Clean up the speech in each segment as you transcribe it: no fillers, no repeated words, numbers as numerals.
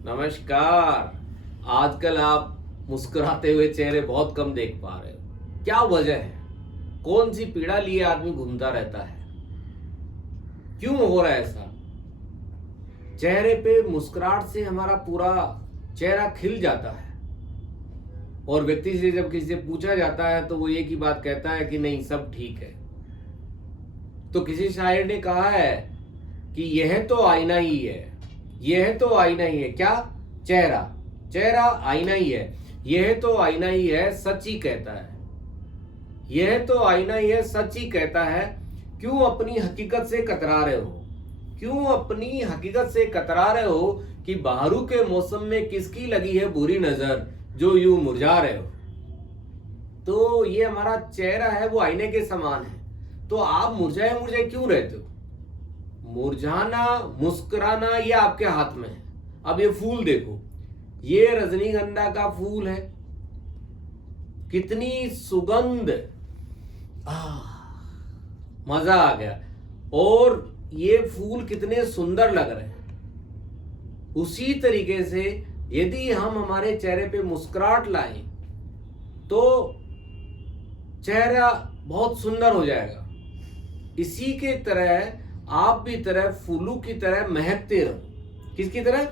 नमस्कार। आजकल आप मुस्कुराते हुए चेहरे बहुत कम देख पा रहे हो। क्या वजह है? कौन सी पीड़ा लिए आदमी घूमता रहता है? क्यों हो रहा है ऐसा? चेहरे पे मुस्कुराहट से हमारा पूरा चेहरा खिल जाता है और व्यक्ति से जब किसी से पूछा जाता है तो वो एक ही बात कहता है कि नहीं, सब ठीक है। तो किसी शायर ने कहा है कि यह तो आईना ही है, यह तो आईना ही है। क्या? चेहरा। चेहरा आईना ही है। यह तो आईना ही है, सच ही कहता है। यह तो आईना ही है, सच ही कहता है। क्यों अपनी हकीकत से कतरा रहे हो? क्यों अपनी हकीकत से कतरा रहे हो कि बहारू के मौसम में किसकी लगी है बुरी नजर जो यूं मुरझा रहे हो? तो ये हमारा चेहरा है, वो आईने के समान है। तो आप मुरझाए मुरझाए क्यों रहते हो? मुरझाना, मुस्कुराना ये आपके हाथ में है। अब ये फूल देखो, ये रजनीगंधा का फूल है। कितनी सुगंध, मजा आ गया। और ये फूल कितने सुंदर लग रहे हैं। उसी तरीके से यदि हम हमारे चेहरे पे मुस्कुराहट लाएं तो चेहरा बहुत सुंदर हो जाएगा। इसी के तरह आप भी तरह फूलों की तरह महकते रहो। किसकी तरह?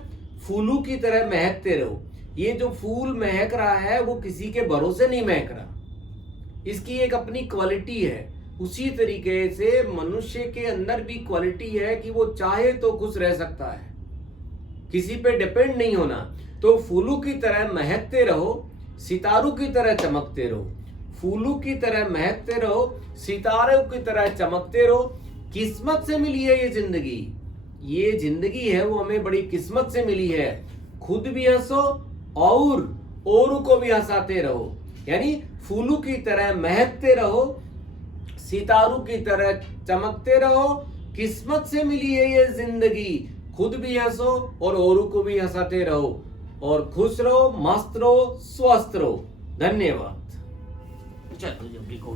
फूलों की तरह महकते रहो। ये जो फूल महक रहा है वो किसी के भरोसे नहीं महक रहा, इसकी एक अपनी क्वालिटी है। उसी तरीके से मनुष्य के अंदर भी क्वालिटी है कि वो चाहे तो खुश रह सकता है, किसी पे डिपेंड नहीं होना। तो फूलों की तरह महकते रहो, सितारों की तरह चमकते रहो। फूलों की तरह महकते रहो, सितारों की तरह चमकते रहो। किस्मत से मिली है ये जिंदगी। ये जिंदगी है वो हमें बड़ी किस्मत से मिली है। खुद भी हंसो और औरों को भी हंसाते रहो। यानी फूलों की तरह महकते रहो, सितारों की तरह चमकते रहो। किस्मत से मिली है ये जिंदगी। खुद भी हंसो और औरों को भी हंसाते रहो। और खुश रहो, मस्त रहो, स्वस्थ रहो। धन्यवाद। चलो जल्दी को